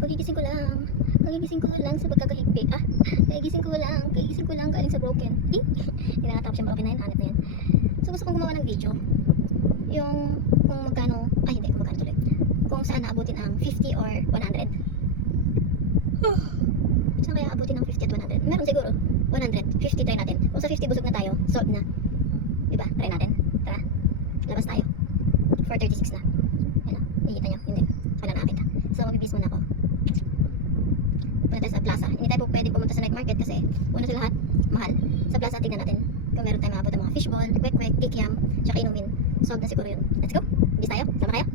kagigising ko lang. Kagigising ko lang sa pagkakahigpit. Ah, kagigising ko lang. Kagigising ko lang galing sa broken. Eh, hindi na natapos yung broken na yun. Hanip na yun. So gusto kong gumawa ng video. Yung kung magkano, ay hindi, kung magkano tuloy. Kung saan naabutin ang 50 or 100. Saan kaya abutin ng 50 at 100? Meron siguro. 100. 50 try natin. Kung sa 50 busog na tayo, solved na. Diba? Try natin. Tara. Labas tayo. 436 na. Ano? Nakikita nyo? Hindi. Wala nakakita. So, mabibis muna ako. Punta tayo sa plaza. Hindi tayo po pwede pumunta sa night market kasi una sa lahat, mahal. Sa plaza, tignan natin. Kung meron tayong maabot ng mga fishball, kwek-kwek, kikiam, tsaka inumin. Solved na siguro yun. Let's go. Bis tayo. Sama kayo.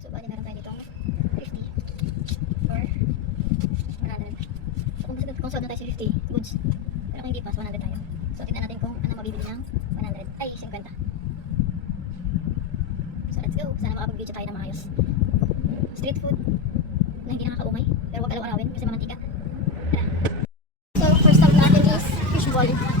So, bali meron tayo dito 50 or 100. So, kung, gusto, kung sold na tayo sa 50, goods. Pero kung hindi pa, so 100 tayo. So, tignan natin kung ano mabibili ng 100. Ay, 50. So, let's go. Sana makapag-video tayo na maayos. Street food na hindi nakakaumay. Pero wag alaw-alawin kasi mamantika. Tara. So, first stop natin is fishball.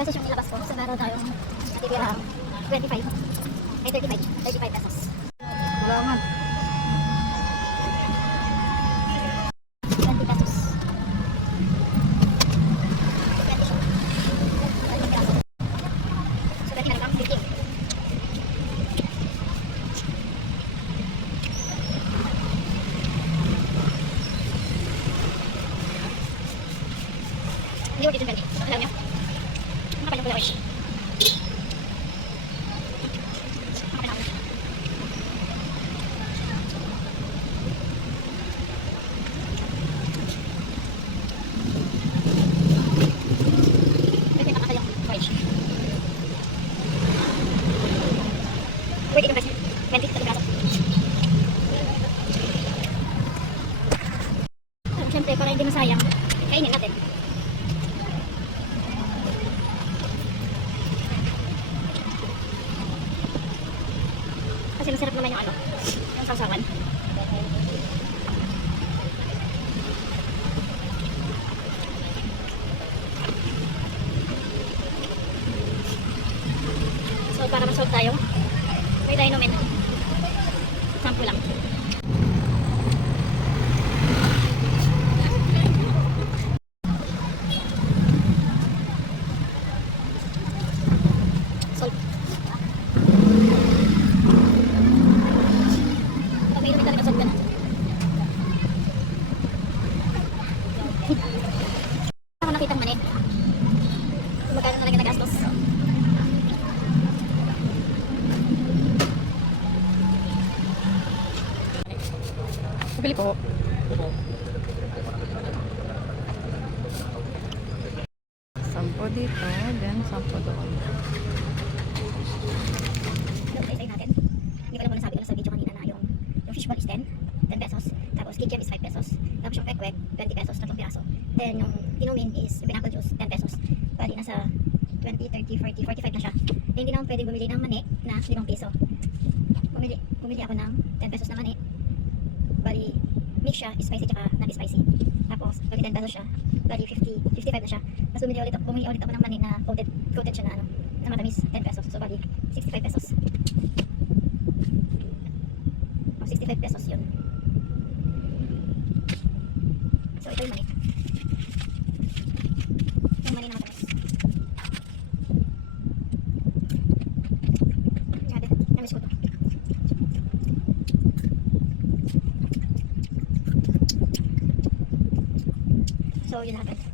Pesos yung nilabas ko. So, meron tayong natitira 25. Ay, 35. 35 pesos. Salamat. 20 pesos. 20 siya. 20 pesos. So, 20 meron kang 15. Hindi ko dito 20. Alam niyo? Siyempre, para hindi masayang, kainin natin. Kasi masarap naman yung ano, yung sausawan. So, para masolve tayo, may tayo inumin. Sample lang. Solve. Pag may inumin talaga, solve ka na. Ako nakitang mani. Kung magkano talaga nagastos. Pabili po. Sampo dito, then sampo doon. Look, natin. Hindi ko alam kung nasabi ko na sa video kanina na yung, yung fishball is 10, 10 pesos. Tapos kikiam is 5 pesos. Tapos yung kwek-kwek, 20 pesos, tatlong piraso. Then yung inumin is pineapple juice, 10 pesos. Bali nasa 20, 30, 40, 45 na siya. Eh, hindi naman pwedeng bumili ng mani na 5 piso. Bumili, bumili ako ng 10 pesos na mani. Bali, mix siya, spicy tsaka non-spicy. Tapos, bali 10 pesos siya. Bali 50, 55 na siya. Tapos bumili ulit, bumili ulit ako ng mani na coated, coated siya na ano, na matamis, 10 pesos. So, bali 65 pesos. O, 65 pesos yun. So, ito yung mani. Yung mani na matamis. Grabe, namiss ko to. So, yun lahat.